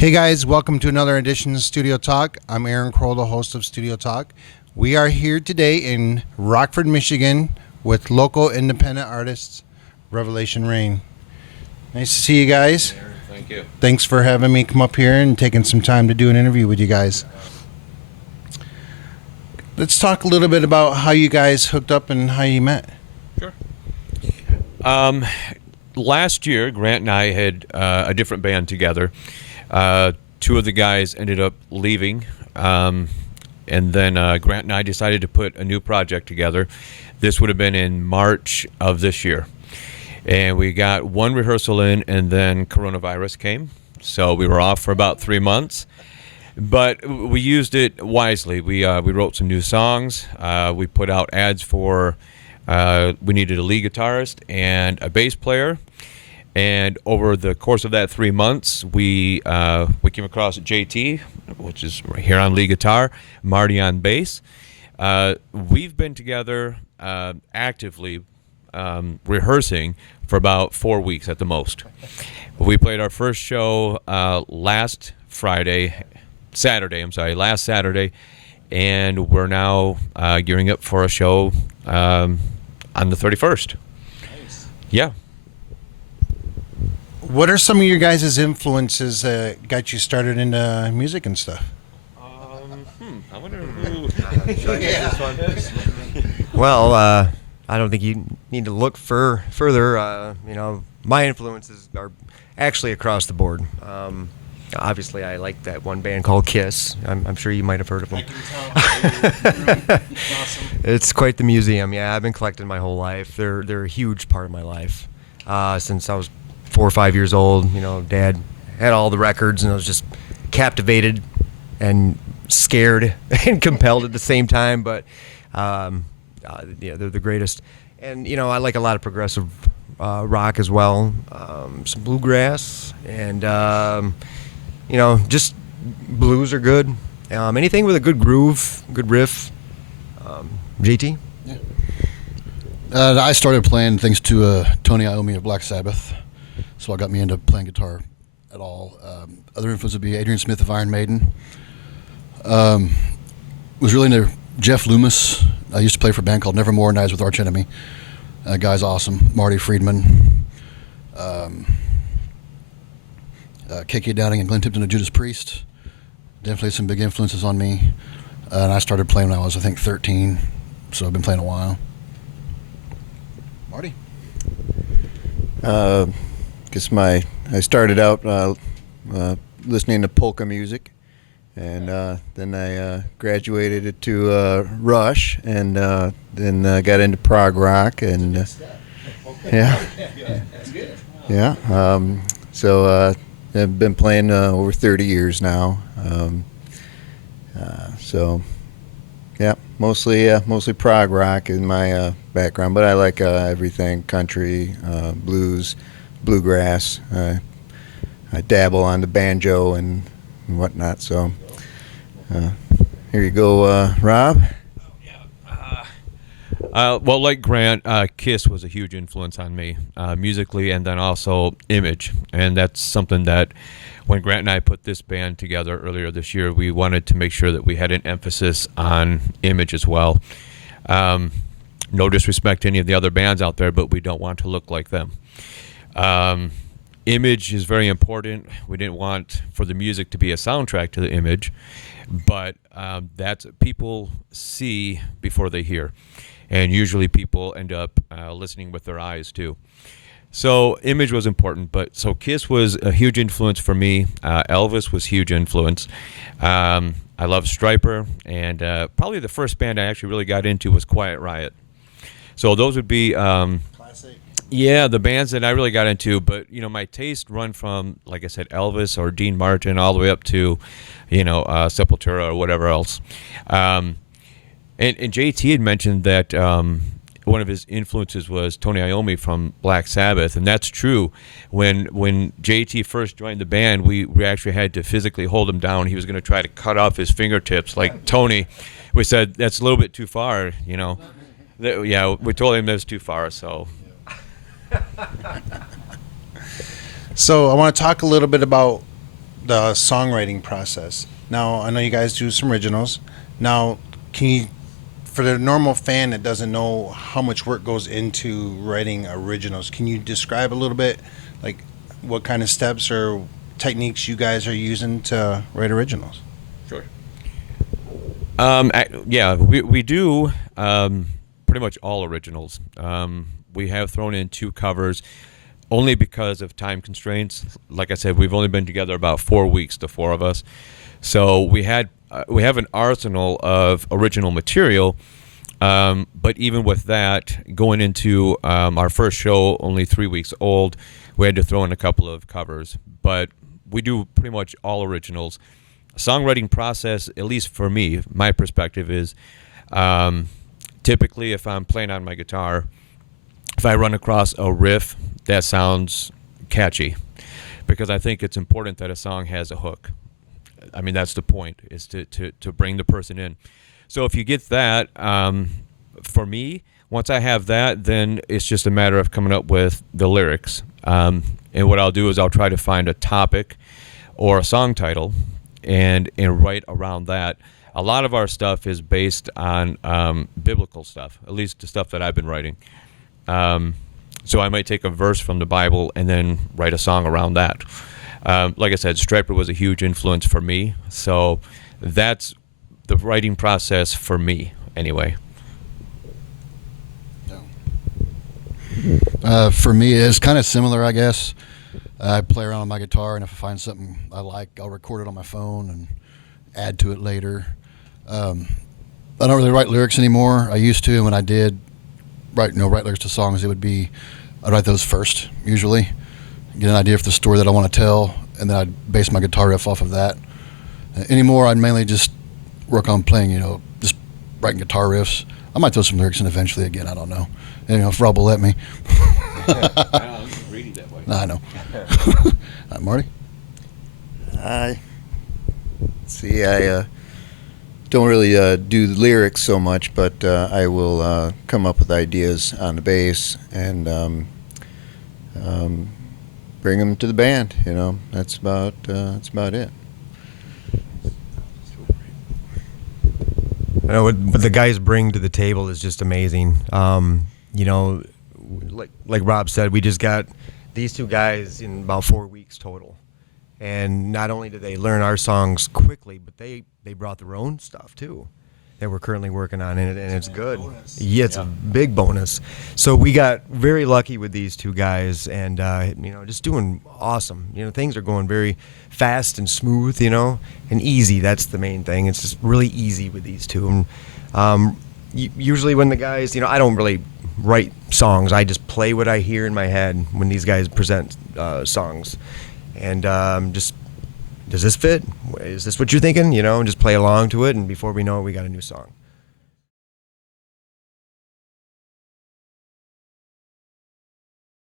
Hey guys, welcome to another edition of Studio Talk. I'm Aaron Kroll, the host of Studio Talk. We are here today in Rockford, Michigan with local independent artists, Revelation Rain. Nice to see you guys. Thank you. Thanks for having me come up here and taking some time to do an interview with you guys. Let's talk a little bit about how you guys hooked up and how you met. Sure. Last year, Grant and I had a different band together. Two of the guys ended up leaving, and then Grant and I decided to put a new project together. This would have been in March of this year. And we got one rehearsal in, and then coronavirus came. So we were off for about 3 months. But we used it wisely. We wrote some new songs. We put out ads for, we needed a lead guitarist and a bass player. And over the course of that 3 months, we came across JT, which is right here on lead guitar, Marty on bass. We've been together actively rehearsing for about 4 weeks at the most. We played our first show last Saturday, and we're now gearing up for a show on the 31st. Nice. Yeah. What are some of your guys' influences that got you started into music and stuff? I wonder who. Well, I don't think you need to look further. My influences are actually across the board. Obviously, I like that one band called Kiss. I'm sure you might have heard of them. Awesome. It's quite the museum. Yeah, I've been collecting my whole life. They're a huge part of my life. Since I was 4 or 5 years old, Dad had all the records, and I was just captivated and scared and compelled at the same time. But they're the greatest. And I like a lot of progressive rock as well, some bluegrass, and just blues are good. Anything with a good groove, good riff. JT? Yeah. I started playing thanks to Tony Iommi of Black Sabbath, so it got me into playing guitar at all. Other influences would be Adrian Smith of Iron Maiden. Was really into Jeff Loomis. I used to play for a band called Nevermore and Eyes with Arch Enemy. That guy's awesome. Marty Friedman. K.K. Downing and Glenn Tipton of Judas Priest. Definitely some big influences on me. And I started playing when I was, I think, 13. So I've been playing a while. Marty? I started out listening to polka music, and then I graduated to Rush, and then got into prog rock, and so I've been playing over 30 years now. Mostly prog rock is my background, but I like everything: country, blues, bluegrass. I dabble on the banjo and whatnot. So here you go, Rob. Well, like Grant, Kiss was a huge influence on me musically, and then also Image. And that's something that when Grant and I put this band together earlier this year, we wanted to make sure that we had an emphasis on Image as well. No disrespect to any of the other bands out there, but we don't want to look like them. Image is very important. We didn't want for the music to be a soundtrack to the image, but that's people see before they hear. And usually people end up listening with their eyes too. So Image was important, but so Kiss was a huge influence for me. Elvis was huge influence. I love Stryper, and probably the first band I actually really got into was Quiet Riot. So those would be Classic. the bands that I really got into. But my taste run from, like I said, Elvis or Dean Martin all the way up to Sepultura or whatever else. And JT had mentioned that one of his influences was Tony Iommi from Black Sabbath, and that's true. When JT first joined the band, we actually had to physically hold him down. He was going to try to cut off his fingertips like Tony. We said, that's a little bit too far, Yeah, we told him that was too far, so. So I want to talk a little bit about the songwriting process. Now, I know you guys do some originals. Now, can you, for the normal fan that doesn't know how much work goes into writing originals, can you describe a little bit, like what kind of steps or techniques you guys are using to write originals? Sure. Yeah, we do pretty much all originals. We have thrown in 2 covers only because of time constraints. Like I said, we've only been together about 4 weeks, the 4 of us. So we have an arsenal of original material, but even with that, going into our first show, only 3 weeks old, we had to throw in a couple of covers. But we do pretty much all originals. Songwriting process, at least for me, my perspective is typically if I'm playing on my guitar, if I run across a riff that sounds catchy, because I think it's important that a song has a hook. I mean, that's the point, is to bring the person in. So if you get that, for me, once I have that, then it's just a matter of coming up with the lyrics. And what I'll do is I'll try to find a topic or a song title and write around that. A lot of our stuff is based on biblical stuff, at least the stuff that I've been writing. So I might take a verse from the Bible and then write a song around that. Like I said, Striper was a huge influence for me, so that's the writing process for me, anyway. For me, it's kind of similar, I guess. I play around on my guitar, and if I find something I like, I'll record it on my phone and add to it later. I don't really write lyrics anymore. I used to, and when I did write lyrics to songs, I'd write those first, usually. Get an idea for the story that I want to tell, and then I'd base my guitar riff off of that. Anymore, I'd mainly just work on playing, just writing guitar riffs. I might throw some lyrics in eventually again, I don't know. If Rob will let me. I'm reading that way. No, I know. Marty? I don't really do the lyrics so much, but I will come up with ideas on the bass and bring them to the band. That's about it. I know what the guys bring to the table is just amazing. Like Rob said, we just got these 2 guys in about 4 weeks total. And not only did they learn our songs quickly, but they brought their own stuff too that we're currently working on, and it's good. Yeah, it's a big bonus. So we got very lucky with these 2 guys, and just doing awesome. Things are going very fast and smooth, and easy. That's the main thing. It's just really easy with these 2. And usually when the guys, I don't really write songs. I just play what I hear in my head when these guys present songs. And just, does this fit? Is this what you're thinking? And just play along to it, and before we know it, we got a new song.